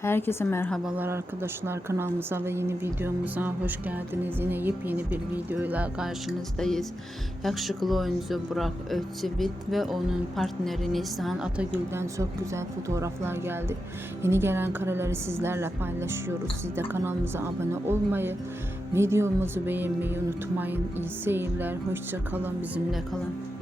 Herkese merhabalar arkadaşlar, kanalımıza ve yeni videomuza hoş geldiniz. Yine yepyeni bir videoyla karşınızdayız. Yakışıklı oyuncu Burak Özçivit ve onun partneri Neslihan Atagül'den çok güzel fotoğraflar geldi. Yeni gelen kareleri sizlerle paylaşıyoruz. Siz de kanalımıza abone olmayı, videomuzu beğenmeyi unutmayın. İyi seyirler, hoşça kalın, bizimle kalın.